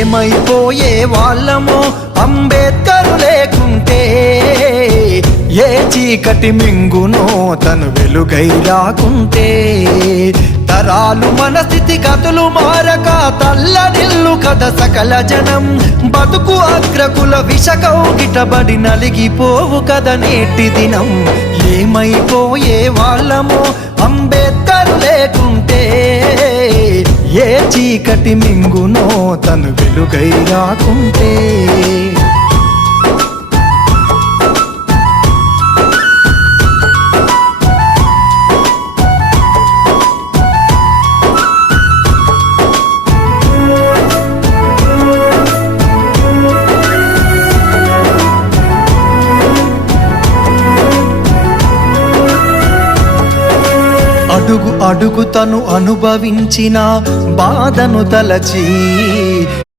ఏమైపోయే వాళ్ళమో అంబేద్కర్ లేకుంటే, ఏ చీకటి మింగునో తను వెలుగై రాకుంటే, తరాలు మన స్థితిగతులు మారక తల్లడిల్లు కథ సకల జనం, బతుకు అగ్రకుల విషకౌగిటబడి నలిగిపోవు కథ నేటి దినం. ఏమైపోయే వాళ్ళమో అంబేద్కర్ లేకుంటే, ఏ చీకటి మింగునో తను వెలుగై రాకుంటే. అడుగు అడుగు తను అనుభవించిన బాధను తలచి,